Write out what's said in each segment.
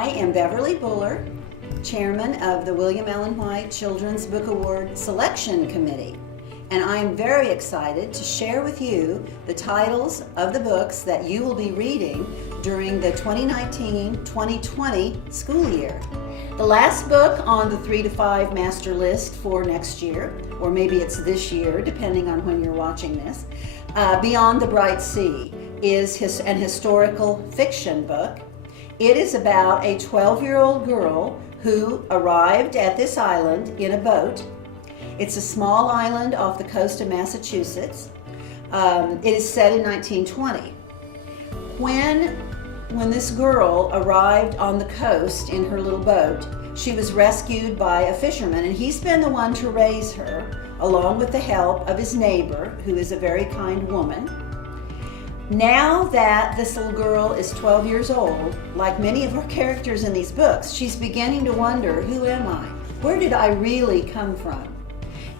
I am Beverly Buller, Chairman of the William Allen White Children's Book Award Selection Committee, and I am very excited to share with you the titles of the books that you will be reading during the 2019-2020 school year. The last book on the 3 to 5 master list for next year, or maybe it's this year, depending on when you're watching this, Beyond the Bright Sea, is an historical fiction book. It is about a 12-year-old girl who arrived at this island in a boat. It's a small island off the coast of Massachusetts. It is set in 1920. When this girl arrived on the coast in her little boat, she was rescued by a fisherman, and he's been the one to raise her, along with the help of his neighbor, who is a very kind woman. Now that this little girl is 12 years old, like many of her characters in these books, she's beginning to wonder, who am I? Where did I really come from?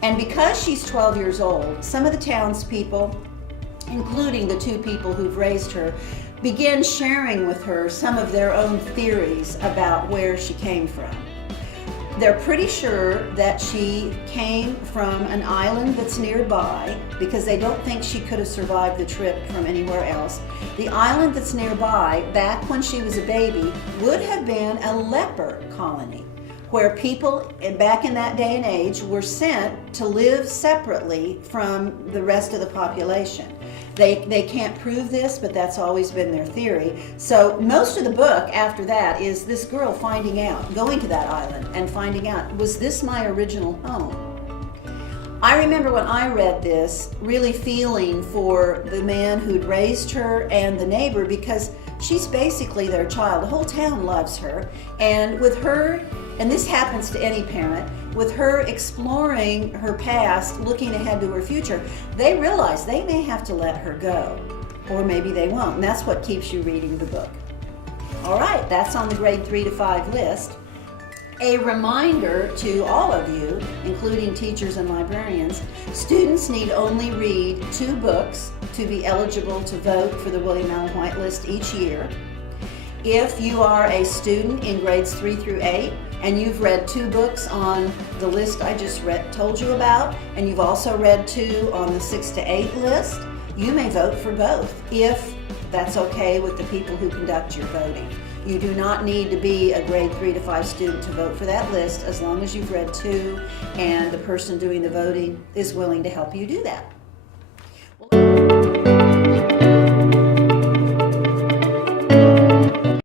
And because she's 12 years old, some of the townspeople, including the two people who've raised her, begin sharing with her some of their own theories about where she came from. They're pretty sure that she came from an island that's nearby because they don't think she could have survived the trip from anywhere else. The island that's nearby, back when she was a baby, would have been a leper colony where people back in that day and age were sent to live separately from the rest of the population. They can't prove this, but that's always been their theory. So most of the book after that is this girl finding out, going to that island and finding out, was this my original home? I remember when I read this, really feeling for the man who'd raised her and the neighbor, because she's basically their child. The whole town loves her. And with her, and this happens to any parent, with her exploring her past, looking ahead to her future, they realize they may have to let her go, or maybe they won't, and that's what keeps you reading the book. All right, that's on the grade 3 to 5 list. A reminder to all of you, including teachers and librarians, students need only read 2 books to be eligible to vote for the William Allen White list each year. If you are a student in grades 3 through 8 and you've read 2 books on the list I just told you about, and you've also read 2 on the 6 to 8 list, you may vote for both if that's okay with the people who conduct your voting. You do not need to be a grade 3 to 5 student to vote for that list, as long as you've read 2 and the person doing the voting is willing to help you do that.